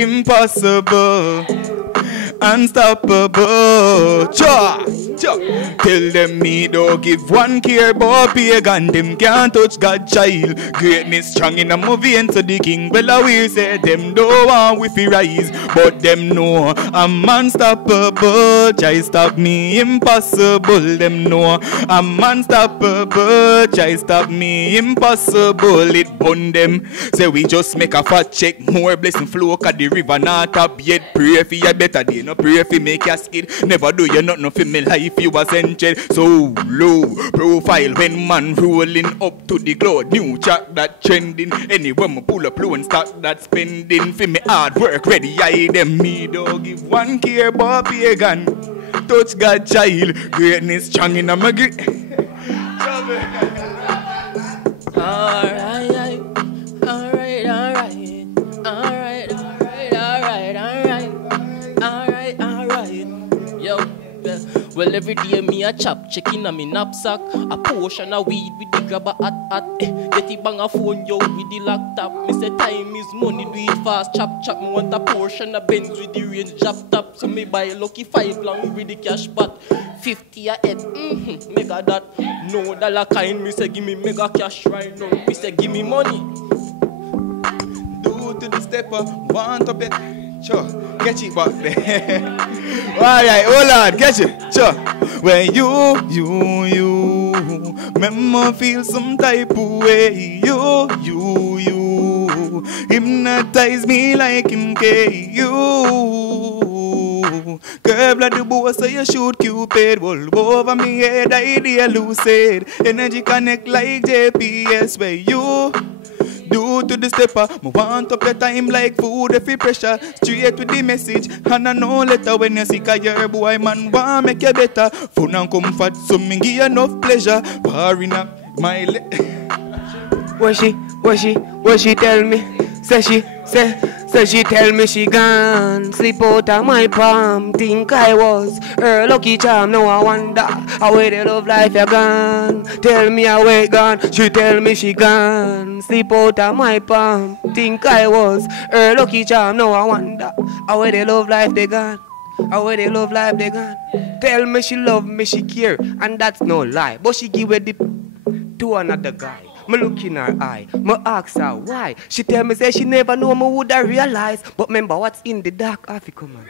impossible, unstoppable. Cha, cha. Tell them me don't give one care about pagan. Them can't touch God child. Greatness strong in a movie and so the king. Well, we say them don't want we fi rise, but them know I'm unstoppable. Try stop me impossible. Them know I'm unstoppable. Try stop me impossible. It bun them. Say we just make a fat check. More blessing flow cause the river not up yet. Pray for your better day. No pray for make your skid. Never do you nothing for me life. You was centered so low profile when man rolling up to the cloud. New track that trending. Anywhere me pull up low and start that spending. For me hard work ready. I them me don't give one care about pagan. Touch God child. Greatness strong in a maggie. Alright. Yo, well, every day me a chop, checking on me knapsack. A portion of weed with the grabber at. Get it bang a phone, yo, with the laptop. Me say time is money, do it fast, chop. Me want a portion of Benz with the range drop top. So me buy a lucky 5 long with the cash pot. 50 a head, mega that. No dollar kind, me say give me mega cash right now. Me say give me money. Do to the Steppa, want to bet. Sure, get it back there. Alright, hold on, get it. Sure. When you Memo feel some type of way. You hypnotize me like him you. Curve like the bow so you shoot Cupid. Roll over me head, idea lucid. Energy connect like JPS. Where you do to the Steppa, me want up your time like food if you pressure. Straight with the message, and I know later when you sick of your boy man want make you better. Fun and comfort, so me give you enough pleasure. Barring up my What she tell me? Say she tell me she gone. Sleep out of my palm. Think I was her lucky charm. Now I wonder how way the love life you gone. Tell me how way gone. She tell me she gone. Sleep out of my palm. Think I was her lucky charm. Now I wonder how way the love life they gone. How way the love life they gone. Tell me she love me, she care, and that's no lie. But she give it to another guy. Me look in her eye, me ask her why. She tell me say she never know me woulda realize. But remember what's in the dark, I fi come on.